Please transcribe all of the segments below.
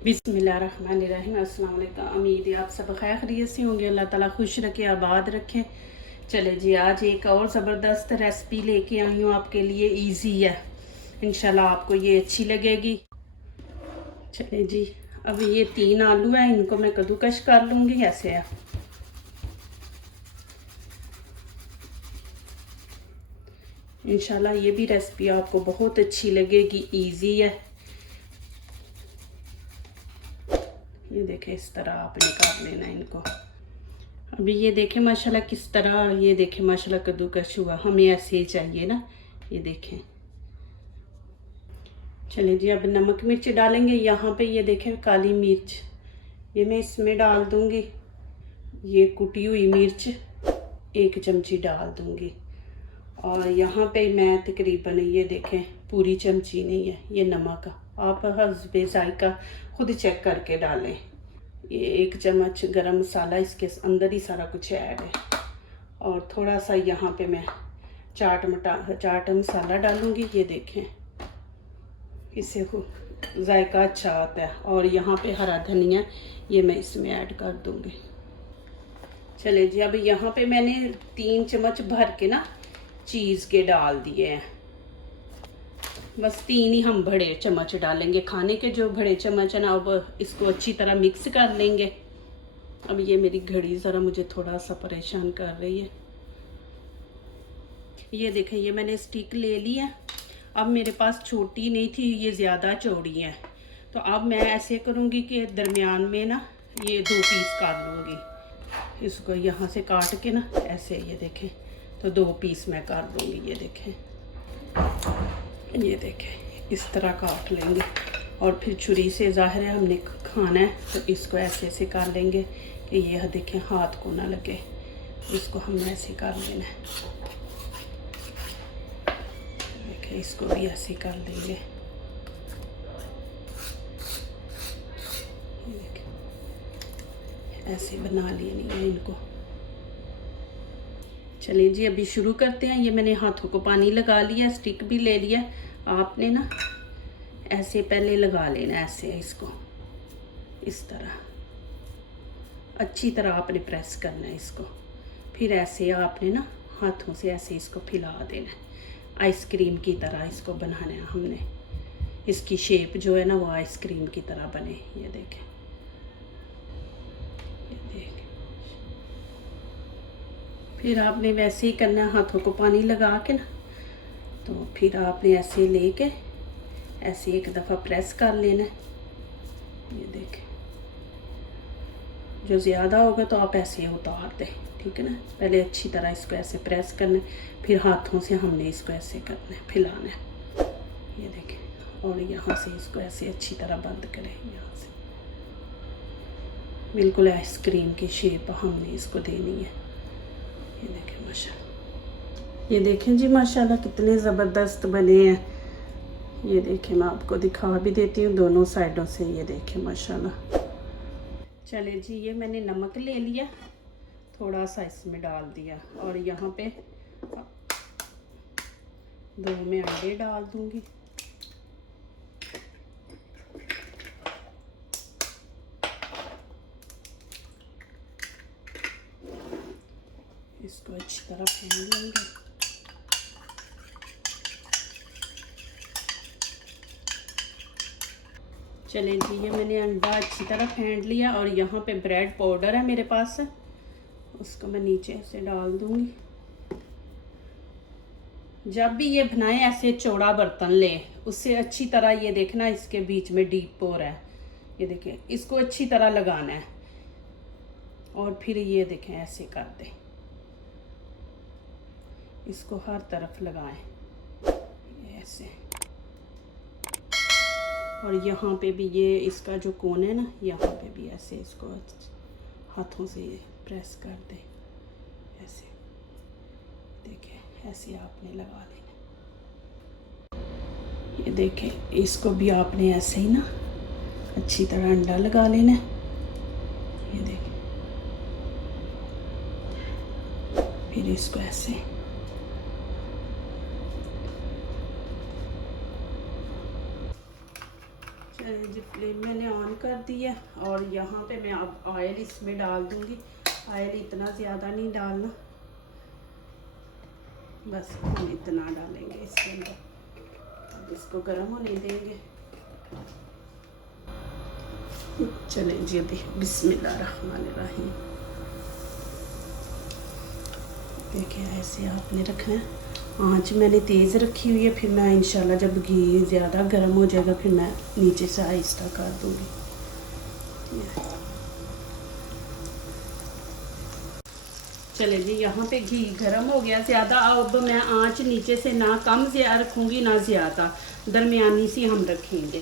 बिस्मिल्लाहिर्रहमानिर्रहीम। अस्सलाम वालेकुम। उम्मीद है आप सब खैर खैरियत से होंगे। अल्लाह ताला खुश रखे, आबाद रखें। चले जी, आज एक और ज़बरदस्त रेसिपी लेके आई हूँ आपके लिए। इजी है, इंशाल्लाह आपको ये अच्छी लगेगी। चले जी, अब ये 3 आलू हैं, इनको मैं कद्दूकश कर लूँगी। ऐसे है, इंशाल्लाह ये भी रेसिपी आपको बहुत अच्छी लगेगी। इजी है, ये देखें इस तरह आपने कर लेना इनको। अभी ये देखें माशाल्लाह किस तरह, ये देखें माशाल्लाह कद्दूकश हुआ। हमें ऐसे ही चाहिए ना, ये देखें। चलिए जी, अब नमक मिर्च डालेंगे। यहाँ पे ये देखें काली मिर्च, ये मैं इसमें डाल दूँगी। ये कुटी हुई मिर्च 1 चमची डाल दूँगी। और यहाँ पे मैं तकरीबन ये देखें पूरी चमची नहीं है, ये नमक आप हस्बे जायका खुद चेक करके डालें। ये 1 चम्मच गरम मसाला, इसके अंदर ही सारा कुछ ऐड है। और थोड़ा सा यहाँ पे मैं चाट मसाला डालूँगी। ये देखें, इससे जायका अच्छा आता है। और यहाँ पे हरा धनिया ये मैं इसमें ऐड कर दूँगी। चले जी, अब यहाँ पे मैंने 3 चम्मच भर के ना चीज़ के डाल दिए हैं। बस 3 ही हम बड़े चम्मच डालेंगे, खाने के जो बड़े चम्मच है ना। अब इसको अच्छी तरह मिक्स कर लेंगे। अब ये मेरी घड़ी ज़रा मुझे थोड़ा सा परेशान कर रही है। ये देखें, ये मैंने स्टिक ले ली है। अब मेरे पास छोटी नहीं थी, ये ज़्यादा चौड़ी है। तो अब मैं ऐसे करूँगी कि दरमियान में ना ये 2 पीस कर लूँगी। इसको यहाँ से काट के ना ऐसे, ये देखें, तो 2 पीस मैं कर दूँगी। ये देखें इस तरह काट लेंगे। और फिर छुरी से, ज़ाहिर है हमने खाना है तो इसको ऐसे से कर लेंगे कि ये देखें हाथ को ना लगे। इसको हम ऐसे कर लेना है। देखें, इसको भी ऐसे कर लेंगे। ये देखें, ऐसे बना लेनी है इनको। चलिए जी, अभी शुरू करते हैं। ये मैंने हाथों को पानी लगा लिया, स्टिक भी ले लिया। आपने ना ऐसे पहले लगा लेना, ऐसे इसको इस तरह अच्छी तरह आपने प्रेस करना है इसको। फिर ऐसे आपने ना हाथों से ऐसे इसको फैला देना है। आइसक्रीम की तरह इसको बनाना है हमने। इसकी शेप जो है ना वो आइसक्रीम की तरह बने। ये देखें, फिर आपने वैसे ही करना है, हाथों को पानी लगा के ना। तो फिर आपने ऐसे लेके ऐसे 1 दफ़ा प्रेस कर लेना है। ये देखें, जो ज़्यादा होगा तो आप ऐसे उतार दें, ठीक है ना। पहले अच्छी तरह इसको ऐसे प्रेस करना है, फिर हाथों से हमने इसको ऐसे करना है, फैलाना है। ये देखें, और यहाँ से इसको ऐसे अच्छी तरह बंद करें। यहाँ से बिल्कुल आइसक्रीम की शेप हमने इसको देनी है। ये देखें माशाल्लाह, ये देखें जी माशाल्लाह कितने ज़बरदस्त बने हैं। ये देखें, मैं आपको दिखा भी देती हूँ दोनों साइडों से। ये देखें माशाल्लाह। चले जी, ये मैंने नमक ले लिया, थोड़ा सा इसमें डाल दिया। और यहाँ पे 2 में अंडे डाल दूँगी। इसको अच्छी तरह फेंट लेंगे। चलें जी, ये मैंने अंडा अच्छी तरह फेंट लिया। और यहाँ पे ब्रेड पाउडर है मेरे पास, उसको मैं नीचे से डाल दूँगी। जब भी ये बनाएं ऐसे चौड़ा बर्तन लें, उससे अच्छी तरह ये देखना इसके बीच में डीप पोर है। ये देखें, इसको अच्छी तरह लगाना है। और फिर ये देखें ऐसे कर दें, इसको हर तरफ लगाएं ऐसे। और यहाँ पे भी ये इसका जो कोन है ना, यहाँ पे भी ऐसे इसको हाथों से प्रेस कर दें ऐसे। देखें, ऐसे आपने लगा लेना। ये देखें, इसको भी आपने ऐसे ही ना अच्छी तरह अंडा लगा लेना। ये देखें, फिर इसको ऐसे जी फ्लेम मैंने ऑन कर दी है और यहाँ पे मैं अब ऑयल इसमें डाल दूँगी। ऑयल इतना ज़्यादा नहीं डालना, बस हम इतना डालेंगे इसके अंदर। अब इसको गर्म होने देंगे। चलें जी, अभी बिस्मिल्लाहिर्रहमानिर्रहीम। देखिए ऐसे आपने रखना है। आँच मैंने तेज़ रखी हुई है, फिर मैं इंशाल्लाह जब घी ज़्यादा गर्म हो जाएगा फिर मैं नीचे से आहिस्ता कर दूँगी। चले जी, यहाँ पे घी गर्म हो गया ज़्यादा। अब मैं आँच नीचे से ना कम ज़्यादा रखूँगी ना ज़्यादा, दरमियानी सी हम रखेंगे।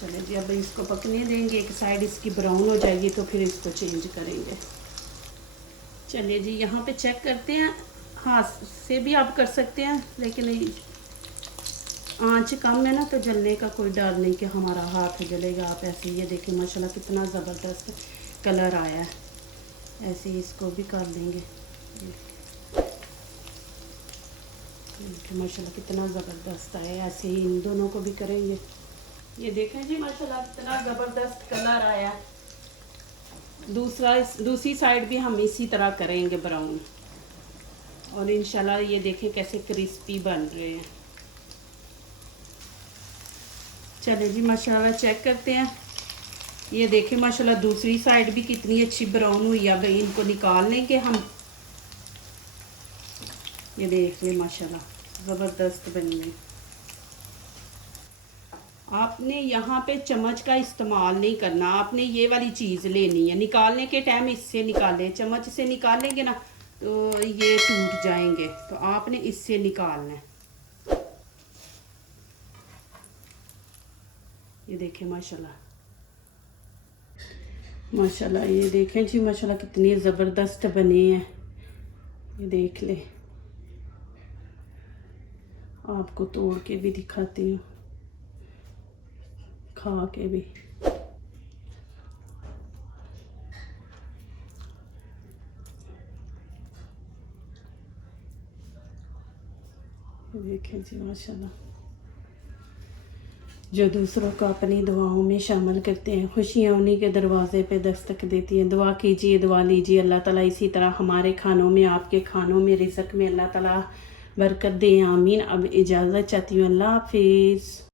चले जी, अब इसको पकने देंगे। एक साइड इसकी ब्राउन हो जाएगी तो फिर इसको चेंज करेंगे। चलिए जी, यहाँ पे चेक करते हैं। हाथ से भी आप कर सकते हैं, लेकिन आँच कम है ना तो जलने का कोई डर नहीं कि हमारा हाथ जलेगा। आप ऐसे ये देखिए माशाल्लाह कितना ज़बरदस्त कलर आया है। ऐसे ही इसको भी कर लेंगे। माशाल्लाह कितना ज़बरदस्त आया। ऐसे ही इन दोनों को भी करेंगे। ये देखें जी माशाल्लाह कितना ज़बरदस्त कलर आया। दूसरी साइड भी हम इसी तरह करेंगे ब्राउन, और इंशाल्लाह ये देखें कैसे क्रिस्पी बन रहे हैं। चले जी माशाल्लाह चेक करते हैं। ये देखें माशाल्लाह दूसरी साइड भी कितनी अच्छी ब्राउन हुई। अब इनको निकाल लेंगे हम। ये देख लें माशाल्लाह ज़बरदस्त बन गई। आपने यहाँ पे चम्मच का इस्तेमाल नहीं करना, आपने ये वाली चीज़ लेनी है। निकालने के टाइम इससे निकालें, चम्मच से निकालेंगे ना तो ये टूट जाएंगे, तो आपने इससे निकालना है। ये देखें माशाल्लाह माशाल्लाह, ये देखें जी माशाल्लाह कितनी ज़बरदस्त बने हैं। ये देख ले, आपको तोड़ के भी दिखाती हूँ, खा के भी। देखें जी माशाल्लाह, जो दूसरों को अपनी दुआओं में शामिल करते हैं, खुशियाँ उन्हीं के दरवाज़े पे दस्तक देती हैं। दुआ कीजिए, दुआ लीजिए, अल्लाह ताला इसी तरह हमारे खानों में, आपके खानों में, रिज़्क़ में अल्लाह ताला बरकत दे। आमीन। अब इजाज़त चाहती हूँ। अल्लाह हाफिज़।